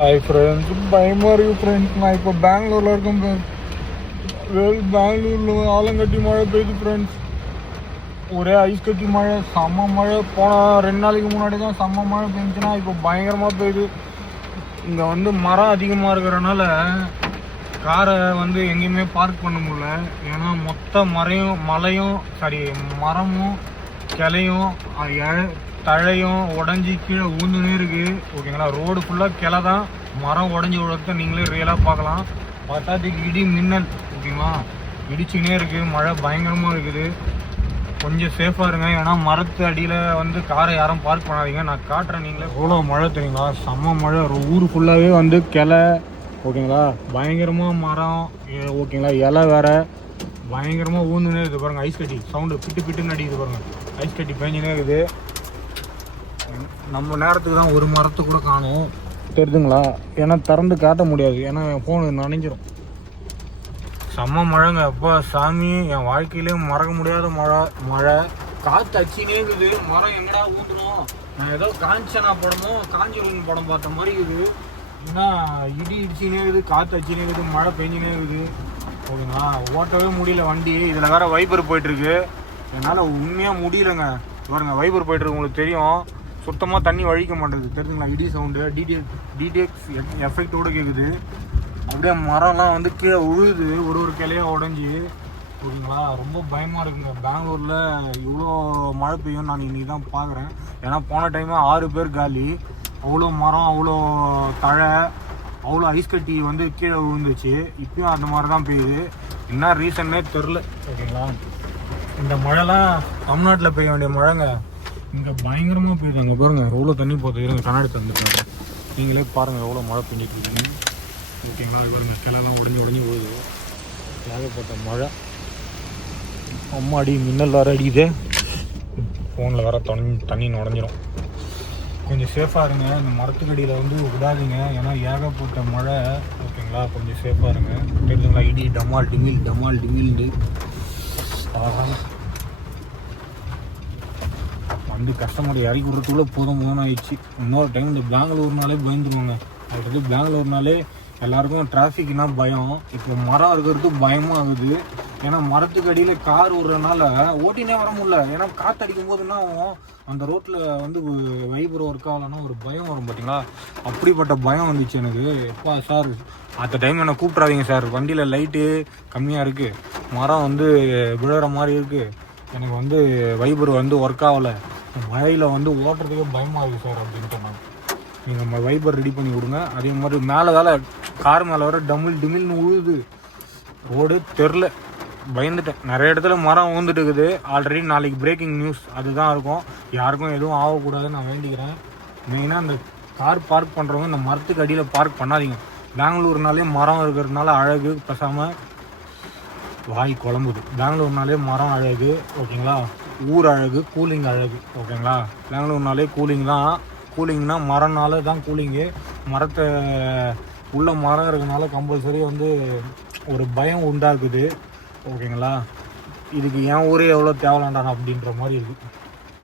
Hi friends, பயமாக இருக்குது friends. நான் இப்போ பெங்களூரில் இருக்கேன் ஃப்ரெண்ட்ஸ். பெங்களூரில் ஆலங்கட்டி மழை பெய்யுது ஃப்ரெண்ட்ஸ். ஒரே ஐஸ் கட்டி மழை, செம்ம மழை. போன 2 நாளைக்கு முன்னாடி தான் செம்ம மழை பெஞ்சுன்னா இப்போ பயங்கரமாக பெய்யுது. இங்கே வந்து மரம் அதிகமாக இருக்கிறனால காரை வந்து எங்கேயுமே பார்க் பண்ண முடியல. ஏன்னா மொத்த மரமும் கிளையும் தழையும் உடஞ்சி கீழே ஊந்துனே இருக்குது. ஓகேங்களா, ரோடு ஃபுல்லாக கிளை தான், மரம் உடஞ்சி விழுறத நீங்களே ரியலாக பார்க்கலாம். பார்த்தாதுக்கு இடி மின்னல், ஓகேங்களா, இடிச்சுனே இருக்குது. மழை பயங்கரமாக இருக்குது. கொஞ்சம் சேஃபாக இருங்க. ஏன்னா மரத்து அடியில் வந்து காரை யாரும் பார்க் பண்ணாதீங்க. நான் காட்டுறேன், நீங்களே. எவ்வளோ மழை தெரியுங்களா, செம்ம மழை. ஊர் ஃபுல்லாகவே வந்து கிளை, ஓகேங்களா, பயங்கரமாக மரம், ஓகேங்களா, இலை வேற பயங்கரமாக ஊந்துனே இருக்குது. பாருங்கள், ஐஸ் கட்டி சவுண்டு பிட்டு பிட்டுன்னு அடிக்குது. பாருங்கள், ஐஸ் கட்டி பேஞ்சினே இருக்குது. நம்ம நேரத்துக்கு தான் ஒரு மரத்து கூட காணும், தெரியுதுங்களா. ஏன்னா திறந்து காட்ட முடியாது, ஏன்னா என் ஃபோனு நனைஞ்சிரும். செம்ம மழைங்க. அப்பா சாமி, என் வாழ்க்கையிலே மறக்க முடியாத மழை. காற்று அச்சினே இருக்குது. மரம் எங்கடா ஊந்துடும். நான் ஏதோ காஞ்சனா படமும் காஞ்சிரூன் படம் பார்த்த மாதிரி இருக்குது. ஏன்னா இடி இடிச்சினே இருக்குது, காற்று அச்சினே இருக்குது, மழை பெஞ்சினே இருக்குது. ஓகேங்களா, ஓட்டவே முடியல வண்டி. இதில் வேறு வைபர் போயிட்டுருக்கு. என்னால் உண்மையாக முடியலைங்க. பாருங்க, வைபர் போயிட்டுருக்கு, உங்களுக்கு தெரியும். சுத்தமாக தண்ணி வழிக்க மாட்டேங்குது, தெரிஞ்சுங்களா. இடி சவுண்டு டிடிஎக்ஸ் எஃபெக்டோடு கேட்குது. அப்படியே மரம்லாம் வந்து கீழே உழுது, ஒரு கிளையாக உடஞ்சி. ஓகேங்களா, ரொம்ப பயமாக இருக்குங்க. பெங்களூரில் இவ்வளோ மழை பெய்யும் நான் இன்றைக்கி தான் பார்க்குறேன். ஏன்னா போன டைமு 6 பேர் காலி. அவ்வளோ மரம், அவ்வளோ தழை, அவ்வளோ ஐஸ் கட்டி வந்து கீழே விழுந்துச்சு. இப்பயும் அந்த மாதிரி தான் பெய்யுது. என்ன ரீசன்னே தெரில. ஓகேங்களா, இந்த மழைலாம் தமிழ்நாட்டில் பெய்ய வேண்டிய மழைங்க. இங்கே பயங்கரமாக பெய்யுது. அங்கே பாருங்க, எவ்வளோ தண்ணி போகுது. இருங்க, கண்ணாடி தந்துட்டாங்க, நீங்களே பாருங்கள் எவ்வளோ மழை பெஞ்சிட்டு இருக்குங்க. ஓகேங்களா, இது பாருங்க, கிளைலாம் உடஞ்சி விழுது. ஏகப்பட்ட மழை. அம்மா அடி மின்னல் வேறு அடிக்குது. ஃபோனில் வேறு தண்ணி நுடஞ்சிரும். கொஞ்சம் சேஃபாக இருங்க. இந்த மரத்துக்கடியில் வந்து விடாதீங்க, ஏன்னா ஏகப்பட்ட மழை. ஓகேங்களா, கொஞ்சம் சேஃபாக இருங்க. தெரிஞ்சுங்களா, இடி டமால் டிமில்ண்டு. அழகான வந்து கஸ்டமர் இறக்கி விட்றதுக்குள்ளே போதும் ஆயிடுச்சு. இன்னொரு டைம் இந்த பெங்களூர்னாலே பயந்துருவாங்க. அடுத்தது பெங்களூர்னாலே எல்லாருக்கும் டிராஃபிக்னா பயம். இப்போ மரம் இருக்கிறது பயமாக ஆகுது. ஏன்னா மரத்துக்கு அடியில் கார் விடுறதுனால ஓட்டினே வர முடியல. ஏன்னா காற்று அடிக்கும் போதுன்னா அந்த ரோட்டில் வந்து வைபர் ஒர்க் ஆகலைன்னா ஒரு பயம் வரும், பார்த்தீங்களா. அப்படிப்பட்ட பயம் வந்துச்சு எனக்கு. எப்பா சார், அந்த டைம் என்னை கூப்பிட்றாதீங்க சார், வண்டியில் லைட்டு கம்மியாக இருக்குது, மரம் வந்து விழுற மாதிரி இருக்குது, எனக்கு வந்து வைபர் வந்து ஒர்க் ஆகலை, மழையில் வந்து ஓட்டுறதுக்கே பயமாக இருக்குது சார் அப்படின்ட்டு. நான் நீங்கள் வைபர் ரெடி பண்ணி கொடுங்க. அதே மாதிரி மேலே வேலை கார் மேலே வர டிமில்னு உழுது. ரோடு தெரில, பயந்துட்டேன். நிறைய இடத்துல மரம் ஊந்துட்டு இருக்குது. ஆல்ரெடி நாளைக்கு பிரேக்கிங் நியூஸ் அதுதான் இருக்கும். யாருக்கும் எதுவும் ஆகக்கூடாதுன்னு நான் வேண்டிக்கிறேன். மெயினாக இந்த கார் பார்க் பண்ணுறவங்க இந்த மரத்துக்கு அடியில் பார்க் பண்ணாதீங்க. பெங்களூர்னாலே மரம் இருக்கிறதுனால அழகு, பேசாமல் வாய் குழம்புது. பெங்களூர்னாலே மரம் அழகு, ஓகேங்களா, ஊர் அழகு, கூலிங் அழகு, ஓகேங்களா. பெங்களூர்னாலே கூலிங் தான். கூலிங்னா மரம்னால தான் கூலிங்கு. மரத்தை உள்ள மரம் இருக்கிறதுனால கம்பல்சரி வந்து ஒரு பயம் உண்டாக்குது, ஓகேங்களா. இதுக்கு என் ஊரே எவ்வளோ தேவலாண்டான அப்படின்ற மாதிரி இருக்குது.